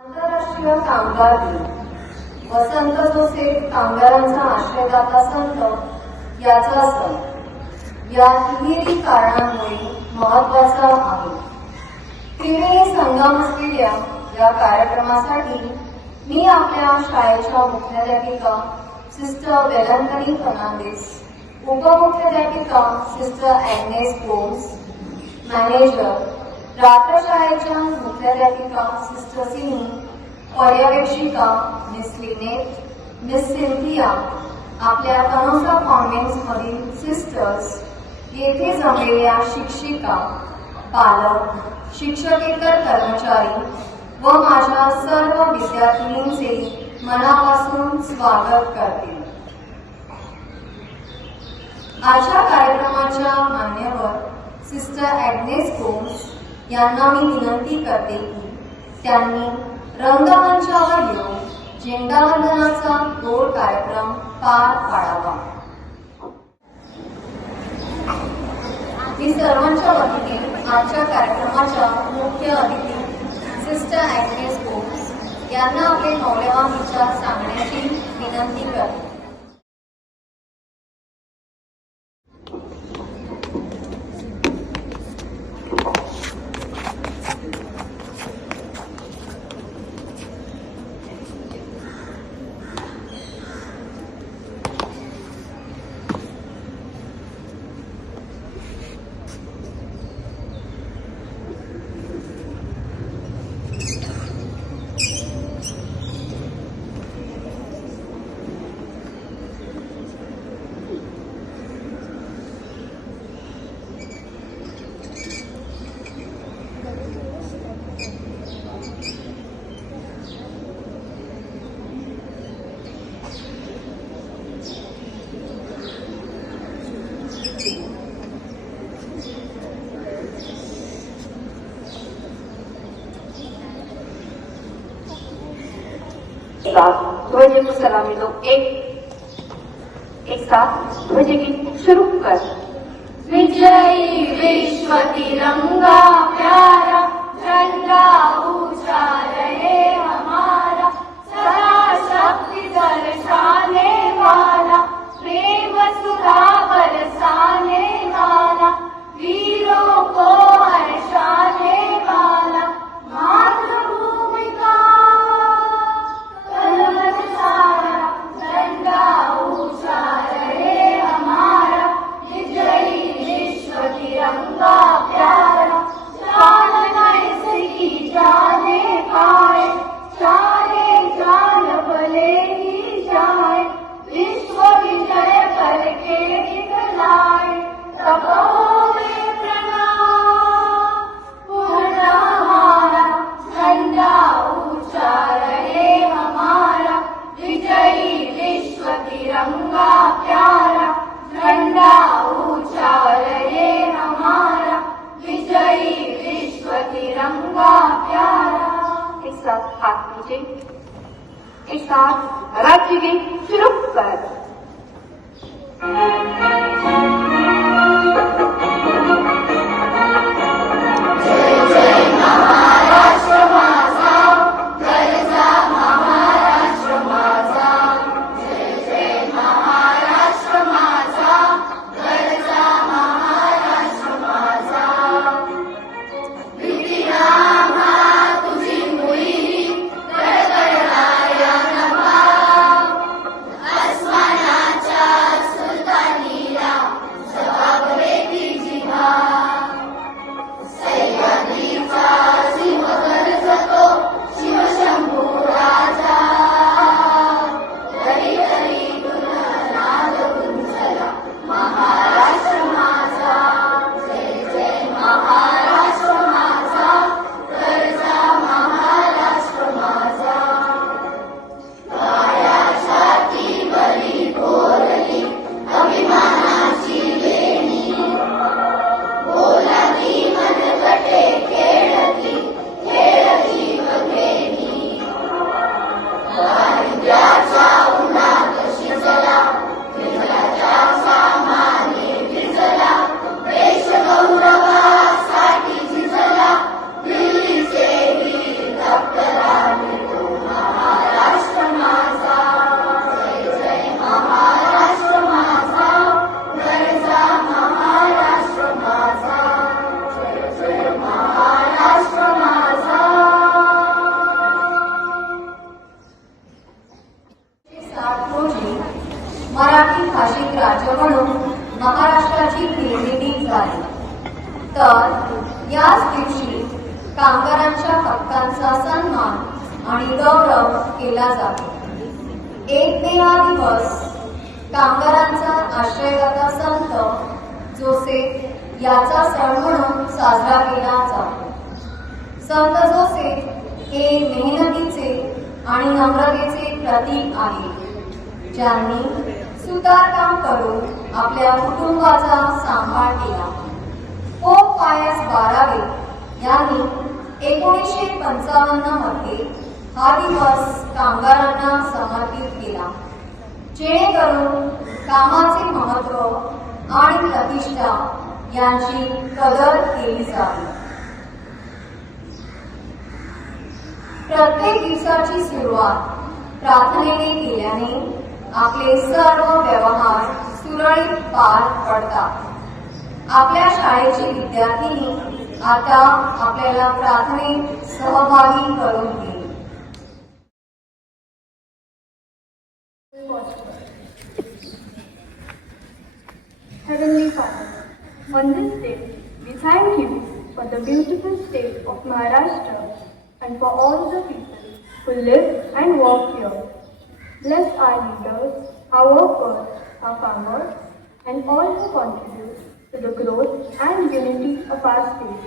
आंतरराष्ट्रीय कामगार दिन, वसंत जोसेफ कामगारांचा आश्रयदाता संत याचा सण या तिन्ही कारणांमुळे महत्वाचा आहे. त्रिवेणी संगम असलेल्या या कार्यक्रमासाठी मी आपल्या शाळेच्या मुख्याध्यापिका सिस्टर वेलंकनी फर्नांडिस, उपमुख्याध्यापिका सिस्टर ॲग्नेस पोन्स, मॅनेजर रात्रशाळेच्या मुख्याध्यापिका सिस्टर सिनी, पर्यवेक्षिका मिस लिनेट, मिस सिंथिया, आपल्या तनुजा कॉन्व्हेंट्स मधील सिस्टर्स, येथे जमलेल्या शिक्षिका, पालक, शिक्षकेतर कर्मचारी व माझ्या सर्व विद्यार्थिनींचे मनापासून स्वागत करते. आजच्या कार्यक्रमाच्या मान्यवर सिस्टर ॲग्नेस पोन्स यांना मी विनंती करते की त्यांनी रंगमंचावर येऊन झेंडावंदनाचा गोड कार्यक्रम पार पाडावा. मी सर्वांच्या वतीने आजच्या कार्यक्रमाच्या मुख्य अतिथी सिस्टर ॲग्नेस पोन्स यांना आपले मौल्यवान विचार सांगण्याची विनंती करते. ध्वज को सलामी दो. एक साथ ध्वज गीत शुरू कर. विजयी विश्व तिरंगा प्यारा, झंडा ऊंचा रहे हमारा, सदा शक्ति दर्शाने वाला, प्रेम सुधा बरसाने वाला, वीरों को हर्षाने वाला, मातृभूमि का कलम सारा, झंडा ऊंचा रहे हमारा, विजयी विश्व तिरंगा प्यारा, शान ऐसी जाने पाए, सारे जान भले ही जाए, विश्व विजय करके दिखलाए, सबों में प्रणाम पूर्ण हमारा, झंडा ऊंचा रहे हमारा, विजयी विश्व तिरंगा प्यारा, झंडा ऊंचा रहे हमारा, विजयी विश्व तिरंगा प्यारा. एक साथ हाथ नीचे. एक साथ राज्य गीत शुरू कर. अस्मानाच्या सुलतानी याच दिवशी कामगारांच्या हक्कांचा सन्मान आणि गौरव केला जातो. एकमेवा दिवस कामगारांचा आश्रयदाता संत जोसेफ याचा सण म्हणून साजरा केला जातो. संत जोसेफ हे मेहनतीचे आणि नम्रतेचे प्रतीक आहे, ज्यांनी सुतारकाम करून आपल्या कुटुंबाचा सांभाळ केला. पोप पायस 12 यांनी 1955 मध्ये हा दिवस कामगारांना समर्पित केला, जेणेकरून कामाचे महत्त्व आणि प्रतिष्ठा यांची कदर केली जावी. प्रत्येक दिवसाची सुरुवात प्रार्थनेने केल्याने आपले सर्व व्यवहार सुरळीत पार पडतात. आपल्या शाळेची विद्यार्थिनी आता आपल्याला प्रार्थनेत सहभागी करून घेईल. Heavenly Father, on this day, we thank you for the beautiful state of Maharashtra and for all the people who live and work here. Bless our leaders, our workers, our farmers, and all who contribute to the growth and unity of our state.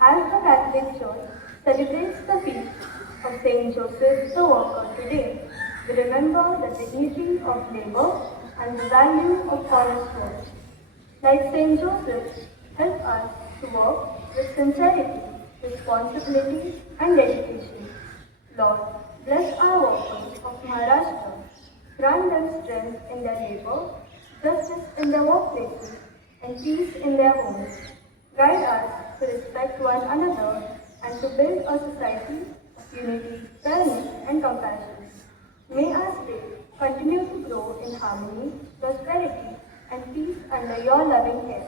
As the Catholic Church celebrates the feast of Saint Joseph the Worker today, we remember the dignity of labor and the value of honest work. Like Saint Joseph, help us to work with sincerity, responsibility, and dedication. Lord, bless our workers of Maharashtra. Grant them strength in their labor, justice in their workplaces, and peace in their homes. Guide us to respect one another and to build a society of unity, fairness, and compassion. May our state continue to grow in harmony, prosperity, and peace under your loving care.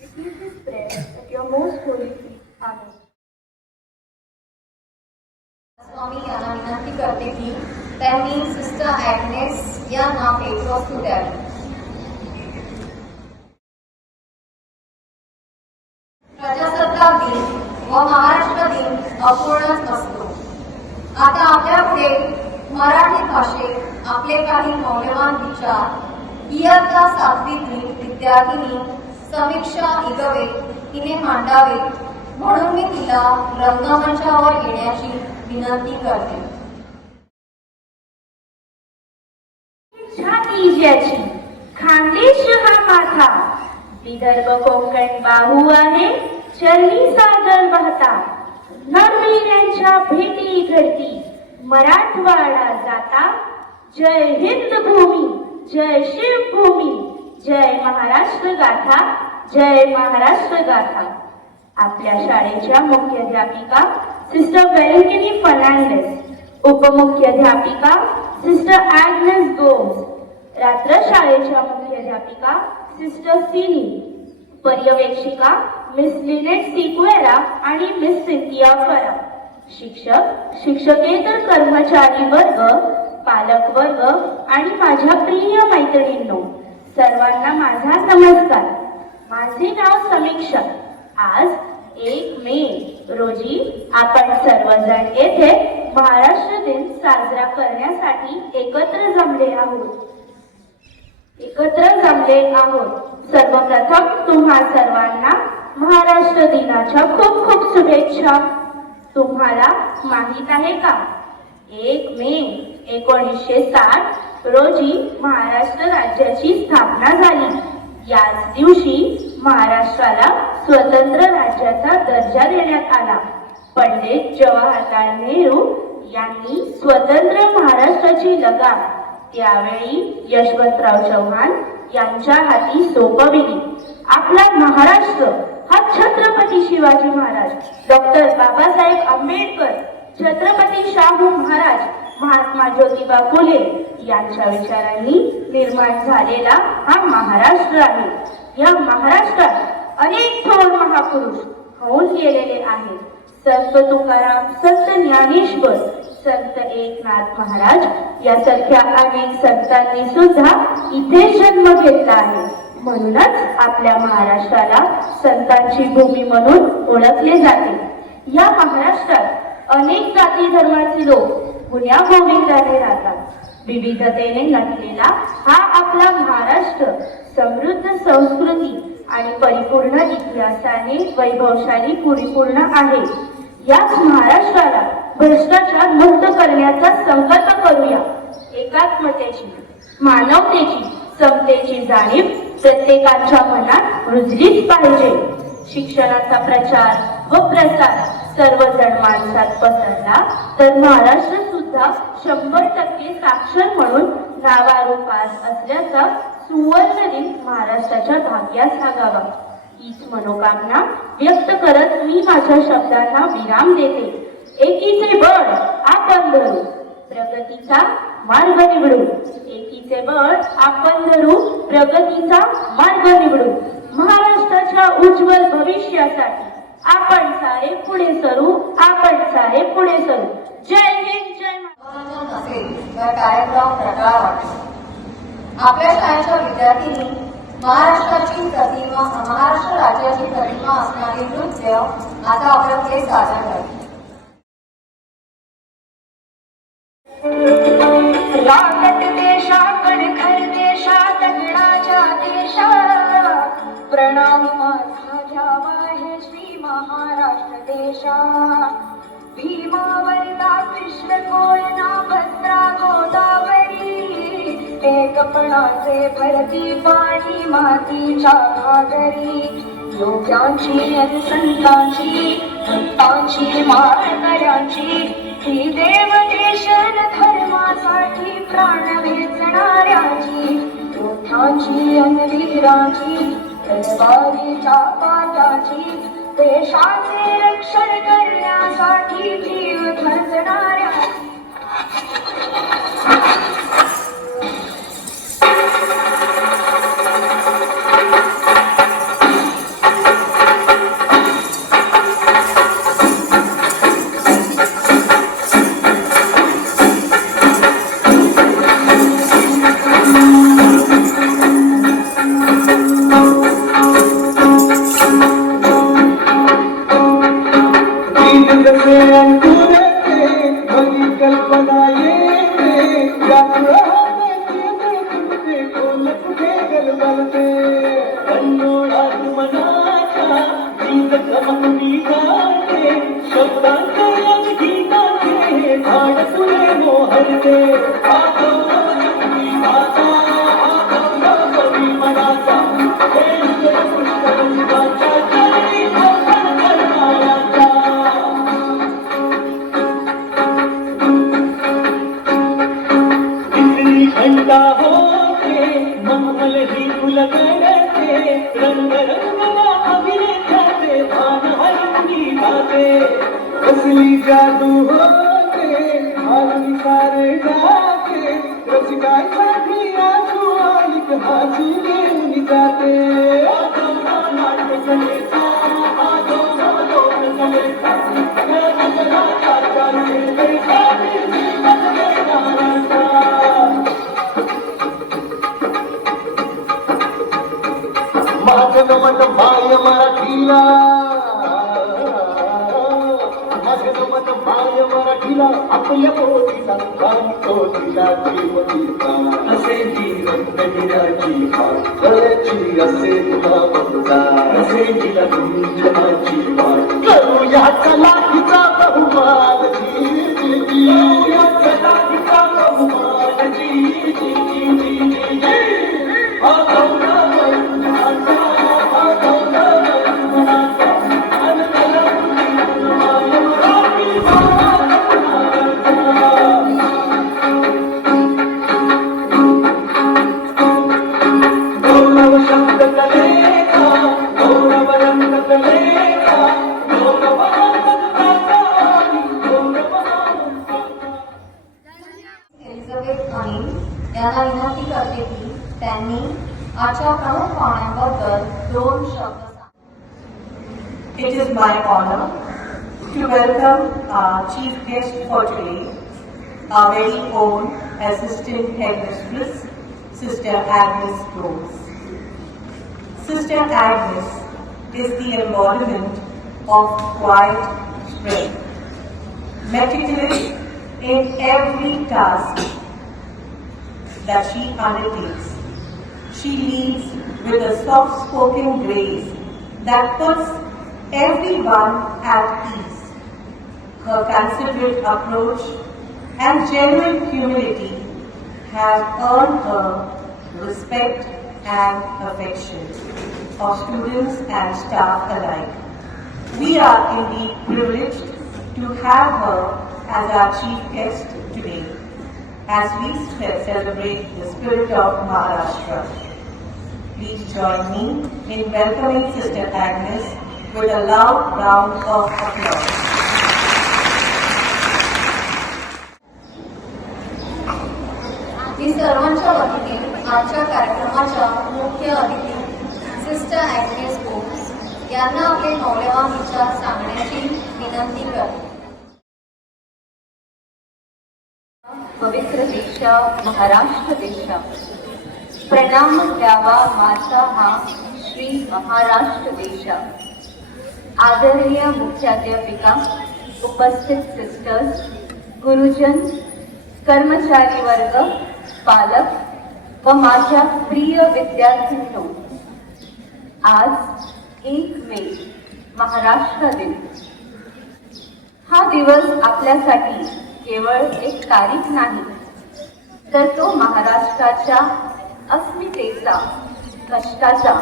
We keep this prayer at your most holy feet. Amen. स्वामी यांना विनंती करते की त्यांनी sister ॲग्नेस यांना भेटवस्तू द्यावी. प्रजासत्ताक दिन व महाराष्ट्र दिन अपूर्णच असतो. आता आपल्यापुढे मराठी भाषेत आपले काही मौल्यवान विचार इयत्ता 7वीतील विद्यार्थिनी समीक्षा इगवे हिने मांडावे, म्हणून मी तिला रंगमंचावर येण्याची विनंती करते. छाती ज्याची, खानदेश हा माथा, विदर्भ कोकण बाहू आहे, चरणी सागर वाहता, नरवीरांच्या भेटी घडती, मराठवाडा जाता. जय हिंद भूमी, जय शिवभूमी, जय महाराष्ट्र गाथा, जय महाराष्ट्र गाथा. आपल्या शाळेच्या मुख्याध्यापिका सिस्टर वेलेंटिनी फर्नांडिस, उपमुख्याध्यापिका सिस्टर ॲग्नेस गोम्स, रात्र शाळेच्या मुख्याध्यापिका सिस्टर सिनी, पर्यवेक्षिका मिस लिनेट सिक्वेरा आणि मिस सिंथिया फरा, शिक्षक, शिक्षकेतर कर्मचारी वर्ग, पालक वर्ग आणि माझ्या प्रिय मैत्रिणींनो, सर्वांना माझा नमस्कार. माझे नाव समीक्षा. आज 1 मे रोजी आपण सर्वजण येथे महाराष्ट्र दिन साजरा करण्यासाठी एकत्र जमले आहोत. सर्वप्रथम तुम्हा सर्वांना महाराष्ट्र दिनाच्या खूप खूप शुभेच्छा. तुम्हाला माहित आहे का, 1 मे 1960 रोजी महाराष्ट्र राज्याची स्थापना झाली. याच दिवशी महाराष्ट्राला स्वतंत्र राज्याचा दर्जा देण्यात आला. पंडित जवाहरलाल नेहरू यांनी स्वतंत्र महाराष्ट्राची लगाम त्यावेळी यशवंतराव चव्हाण यांच्या हाती सोपविली. आपला महाराष्ट्र हा छत्रपती शिवाजी महाराज, डॉक्टर बाबासाहेब आंबेडकर, छत्रपती शाहू महाराज, महात्मा ज्योतिबा फुले यांच्या विचारांनी निर्माण झालेला हा महाराष्ट्र आहे. या महाराष्ट्रात अनेक थोर महापुरुष होऊन गेलेले आहेत. संत तुकाराम, संत ज्ञानेश्वर, संत एकनाथ महाराज यासारख्या अनेक संतांनी सुद्धा इथे जन्म घेतला आहे. म्हणूनच आपल्या महाराष्ट्राला संतांची भूमी म्हणून ओळखले जाते. या महाराष्ट्रात अनेक जाती धर्माचे लोक गुण्यागोविंदाने राहतात. विविधतेने नटलेला हा आपला महाराष्ट्र समृद्ध संस्कृती आणि परिपूर्ण इतिहासाने वैभवशाली परिपूर्ण आहे. याच महाराष्ट्राला भ्रष्टाचार मुक्त करण्याचा संकल्प करूया. एकात्मतेची, मानवतेची, समतेची जाणीव प्रत्येकाच्या मनात रुजलीच पाहिजे. शिक्षणाचा प्रचार व प्रसार सर्वजण माणसात पसरला तर महाराष्ट्र सुद्धा 100% साक्षर म्हणून नावारूपास असल्याचा सुवर्ण दिन महाराष्ट्राच्या भाग्यास लागावा. हीच मनोकामना व्यक्त करत मी माझ्या शब्दांना विराम देते. एकीचे बळ आपण धरू, प्रगतीचा मार्ग निवडू. एकीचे बळ आपण धरू, प्रगतीचा मार्ग निवडू. महाराष्ट्राच्या उज्ज्वल भविष्यासाठी आपण सारे पुढे सरू, आपण सारे पुढे सरू. जय हिंद, जय महाराष्ट्र. मनोरंजन नसेल तर कार्यक्रम प्रकार वाटतो. आपल्या शाळेच्या विद्यार्थ्यांनी महाराष्ट्राची प्रतिमा, महाराष्ट्र राज्याची प्रतिमा असणारे नृत्य आता आपल्याकडे सादर करते. रागत देशाकड खर देशा दगडाच्या देशा प्रणाम माझा घ्यावा हे श्री महाराष्ट्र देशा. भीमावरदा कृष्ण कोयना भद्रा गोदावरी एकपणाचे भरती पाणी मातीच्या घागरी. योग्यांची आणि संतांची भक्तांची माळकऱ्यांची ही देवदेशन धर्मासाठी प्राण वेचणाऱ्याची. योद्ध्यांची आणि वीरांची तलवारीच्या पाटाची देशाचे रक्षण करण्यासाठी जीव खर्चणाऱ्या. असली जादू होते आणि सारे जाते रसिकांसाठी आजू आलिक हाजी घेऊन जाते. माझं नमन माय मराठीला, माय मराठीला आपल्या पोटीला आणि तोटीला जीव दिला. असे रंगहिराची वाट गळ्याची असे तुला बघता, असे तिला गुंजनाची वाट करूया चलाकीचा बहुमान करूया चलाकीचा बहुमान जी जी जी जी जी. यांना विनंती करते की त्यांनी आजच्या प्रमुख पाहुण्यांबद्दल 2 शब्द सांगावे. It is my honor to welcome our chief guest for today, our very own Assistant Headmistress, Sister Agnes Rose. Sister Agnes is the embodiment of quiet strength, meticulous in every task that she undertakes. She leads with a soft-spoken grace that puts everyone at ease. Her considerate approach and genuine humility have earned her respect and affection of students and staff alike. We are indeed privileged to have her as our chief guest today as we celebrate the spirit of Maharashtra. Please join me in welcoming Sister Agnes with a loud round of applause. मी सर्वांच्या वतीने आजच्या कार्यक्रमाच्या मुख्य अतिथी sister ॲग्नेस Bose यांना आपले मौल्यवान विचार सांगण्याची विनंती करते. पवित्र देशा महाराष्ट्र देशा प्रणाम द्यावा माझा हा श्री महाराष्ट्र देशा. आदरणीय मुख्याध्यापिका, उपस्थित सिस्टर्स, गुरुजन, कर्मचारी वर्ग, पालक व माझ्या प्रिय विद्यार्थ्यांनो, आज 1 मे महाराष्ट्र दिन. हा दिवस आपल्यासाठी केवळ एक तारीख नाही, तर तो महाराष्ट्राच्या अस्मितेचा, कष्टाचा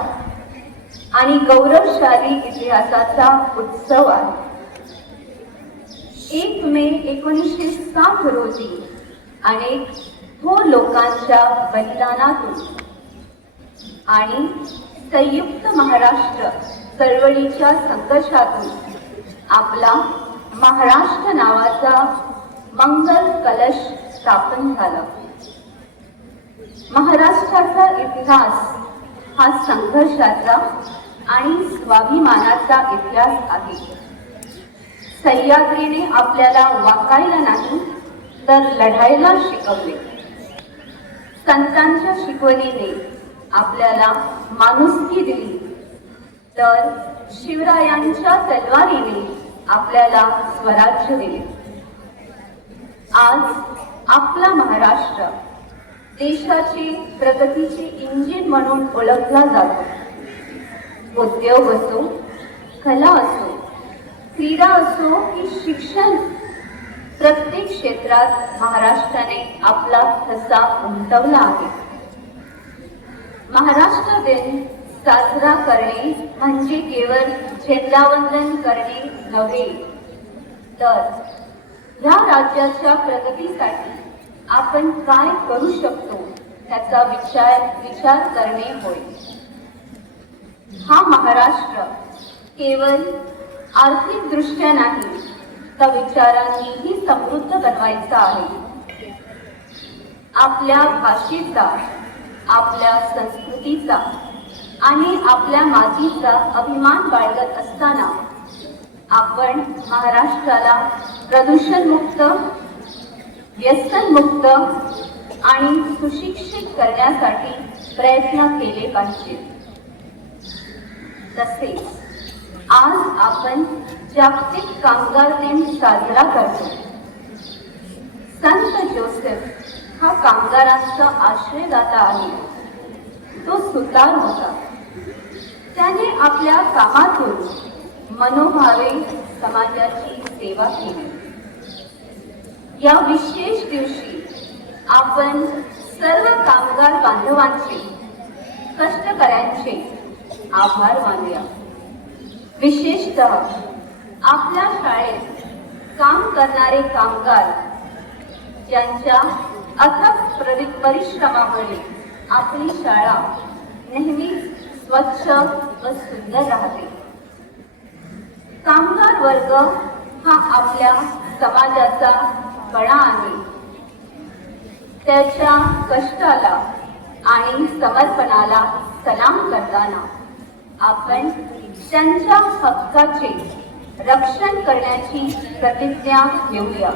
आणि गौरवशाली इतिहासाचा उत्सव आहे. 1 मे 1960 रोजी अनेक थोर लोकांच्या बलिदानातून आणि संयुक्त महाराष्ट्र चळवळीच्या संघर्षातून आपला महाराष्ट्र नावाचा मंगल कलश स्थापन झाला. महाराष्ट्राचा इतिहास हा संघर्षाचा आणि स्वाभिमानाचा इतिहास आहे. सह्याद्रीने आपल्याला वाकायला नाही तर लढायला शिकवले. संतांच्या शिकवणीने आपल्याला माणुसकी दिली तर शिवरायांच्या तलवारीने आपल्याला स्वराज्य दिले. आज आपला महाराष्ट्र देशाची प्रगतीचे इंजिन म्हणून ओळखला जातो. उद्योग असो, कला असो, क्रीडा असो की शिक्षण, प्रत्येक क्षेत्रात महाराष्ट्राने आपला ठसा उमटवला आहे. महाराष्ट्र दिन साजरा करणे म्हणजे केवळ झेंडावंदन करणे नव्हे, तर या राज्याच्या प्रगतीसाठी आपण काय करू शकतो त्याचा विचार करणे होय. हा महाराष्ट्र केवळ आर्थिक दृष्ट्या नाही तर विचारांनीही समृद्ध बनवायचा आहे. आपल्या भाषेचा, आपल्या संस्कृतीचा आणि आपल्या मातीचा अभिमान बाळगत असताना आपण महाराष्ट्राला प्रदूषणमुक्त, व्यसनमुक्त आणि सुशिक्षित करण्यासाठी प्रयत्न केले पाहिजेत. तसेच आज आपण जागतिक कामगार दिन साजरा करतो. संत जोसेफ हा कामगारांचा आश्रयदाता आहे. तो सुतार होता. त्याने आपल्या कामातून मनोभावे समाजाची सेवा केली. या विशेष दिवशी आपण सर्व कामगार बांधवांचे, कष्टकऱ्यांचे आभार मानूया. विशेषतः आपल्या शाळेत काम करणारे कामगार ज्यांच्या अथक परिश्रमामुळे आपली शाळा नेहमी स्वच्छ व सुंदर राहते. कामगार वर्ग हा आपल्या समाजाचा कणा आहे. त्याच्या कष्टाला आणि समर्पणाला सलाम करताना आपण त्यांच्या हक्काचे रक्षण करण्याची प्रतिज्ञा घेऊया.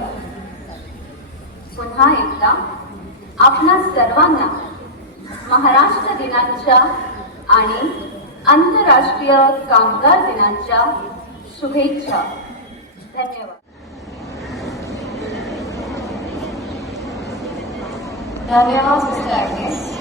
पुन्हा एकदा आपणा सर्वांना महाराष्ट्र दिनाच्या आणि आंतरराष्ट्रीय कामगार दिनाच्या शुभेच्छा. धन्यवाद. धन्यवाद सिस्टर ॲग्नेस.